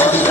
감사합니다.